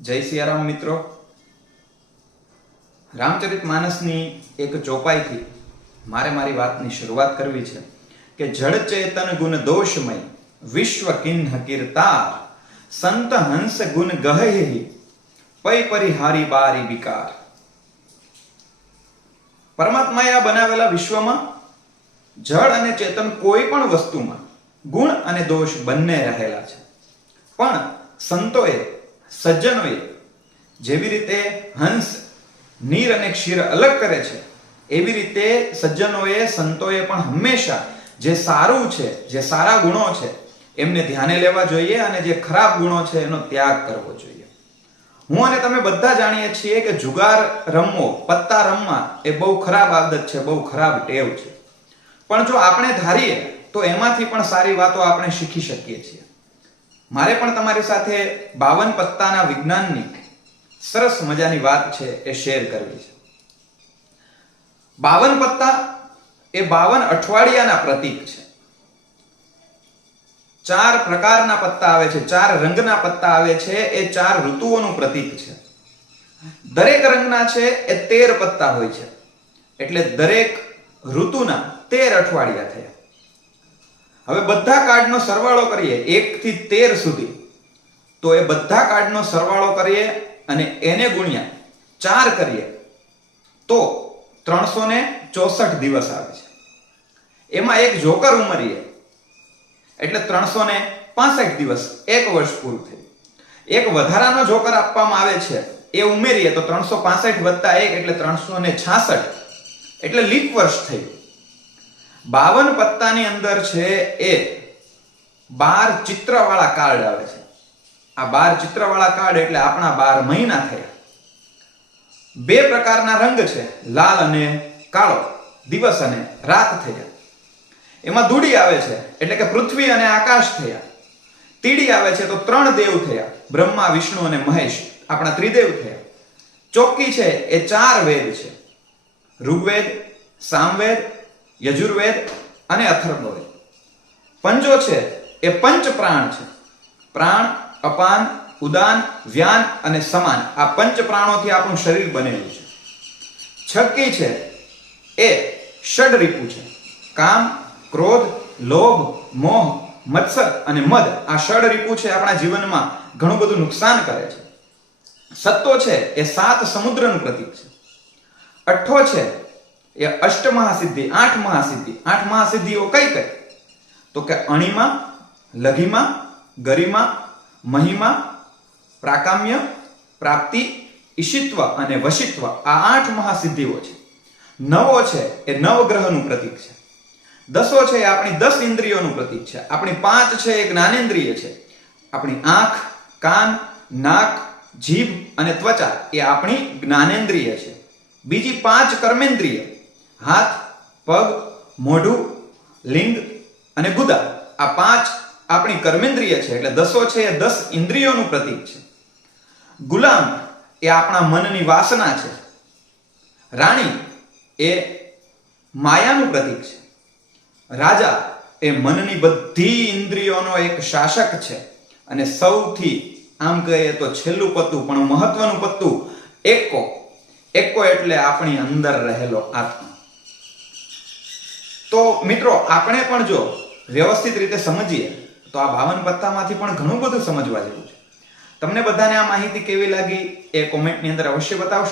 જય સિયારામ મિત્રો. રામચરિત માનસની એક ચોપાઈથી મારે મારી વાતની શરૂઆત કરવી છે કે જડ ચેતન ગુણ દોષમય, વિશ્વ કિન્હ કીર્તાર, સંત હંસ ગુણ ગહી પૈ પરિહારી બારી વિકાર પરમાત્માએ આ બનાવેલા વિશ્વમાં જળ અને ચેતન કોઈ પણ વસ્તુમાં ગુણ અને દોષ બંને રહેલા છે. પણ સંતોએ સજ્જનોએ જેવી રીતે હંસ નીર અને ક્ષીર અલગ કરે છે, એવી રીતે સજ્જનોએ, સંતોએ પણ હંમેશા જે સારું છે, જે સારા ગુણો છે, એમને ધ્યાને લેવા જોઈએ અને જે ખરાબ ગુણો છે એનો ત્યાગ કરવો જોઈએ. હું અને તમે બધા જાણીએ છીએ કે જુગાર રમવો, પત્તા રમવા એ બહુ ખરાબ આદત છે, બહુ ખરાબ ટેવ છે. પણ જો આપણે ધારીએ, તો એમાંથી પણ સારી વાતો આપણે શીખી શકીએ છીએ. મારે પણ તમારી સાથે બાવન પત્તાના વિજ્ઞાનની સરસ મજાની વાત છે એ શેર કરવી છે. બાવન પત્તા એ બાવન અઠવાડિયાના પ્રતીક છે. ચાર પ્રકારના પત્તા આવે છે, ચાર રંગના પત્તા આવે છે, એ ચાર ઋતુઓનું પ્રતીક છે. દરેક રંગના છે એ તેર પત્તા હોય છે. એટલે દરેક ઋતુના તેર અઠવાડિયા થયા. હવે બધા કાર્ડનો સરવાળો કરીએ એક થી તેર સુધી. તો એ બધા કાર્ડનો સરવાળો કરીએ અને એને ગુણ્યા ચાર કરીએ. તો ત્રણસો ને ચોસઠ દિવસ આવે છે. એમાં એક જોકર ઉમરીએ. એટલે ત્રણસો ને પાસઠ દિવસ એક વર્ષ પૂરું થયું એક વધારાનો જોકર આપવામાં આવે છે, એ ઉમેરીએ તો ત્રણસો પાસઠ વત્તા એક એટલે ત્રણસો ને છાસઠ. એટલે લીપ વર્ષ થયું બાવન પત્તાની અંદર છે એ બાર ચિત્રવાળા કાર્ડ આવે છે. આ બાર ચિત્રવાળા કાર્ડ એટલે આપણા બાર મહિના થયા. બે પ્રકારના રંગ છે, લાલ અને કાળો. દિવસ અને રાત થયા. એમાં ધૂળી આવે છે, એટલે કે પૃથ્વી અને આકાશ થયા. તીડી આવે છે તો ત્રણ દેવ થયા, બ્રહ્મા, વિષ્ણુ અને મહેશ. આપણા ત્રિદેવ થયા. ચોકી છે, એ ચાર વેદ છે. ઋગ્વેદ, સામવેદ યજુર્વેદ અને અથર્વવેદ પંચો છે, એ પંચ પ્રાણ છે. પ્રાણ, અપાન, ઉદાન, વ્યાન અને સમાન. આ પંચ પ્રાણોથી આપણું શરીર બનેલું છે. છક્કી છે, એ ષડ રીપુ છે. કામ, ક્રોધ, લોભ, મોહ, મત્સર અને મદ આ ષડ રીપુ છે આપણા જીવનમાં ઘણું બધું નુકસાન કરે છે. સત્તો છે, એ સાત સમુદ્રનું પ્રતીક છે. અઠ્ઠો છે એ અષ્ટ મહાસિદ્ધિ આઠ મહાસિદ્ધિ આઠ મહાસિદ્ધિઓ કઈ કઈ? તો કે અણિમા, લઘિમા, ગરિમા, મહિમા, પ્રાકામ્ય, પ્રાપ્તિ, ઈશિત્વ અને વશિત્વ. આ આઠ મહાસિદ્ધિઓ છે. નવો છે એ નવ ગ્રહનું પ્રતીક છે. દસો છે એ આપણી દસ ઇન્દ્રિયોનું પ્રતીક છે. આપણી પાંચ છે એ જ્ઞાનેન્દ્રિય છે. આપણી આંખ, કાન, નાક, જીભ અને ત્વચા એ આપણી જ્ઞાનેન્દ્રિય છે. બીજી પાંચ કર્મેન્દ્રિય. હાથ, પગ, મોઢું, લિંગ અને ગુદા. આ પાંચ આપણી કર્મેન્દ્રિય છે, એટલે દસો છે એ દસ ઇન્દ્રિયોનું પ્રતીક છે. ગુલામ એ આપણા મનની વાસના છે. રાણી એ માયાનું પ્રતીક છે. રાજા એ મનની બધી ઇન્દ્રિયોનો એક શાસક છે. અને સૌથી, આમ કહીએ તો છેલ્લું પત્તું, પણ મહત્વનું પત્તું, એકો. એકો એટલે આપણી અંદર રહેલો આત્મા. તો મિત્રો, આપણે પણ જો વ્યવસ્થિત રીતે સમજીએ, તો આ ભાવન પત્તામાંથી પણ ઘણું બધું સમજવા જેવું છે. તમને બધાને આ માહિતી કેવી લાગી એ કોમેન્ટની અંદર અવશ્ય બતાવશો.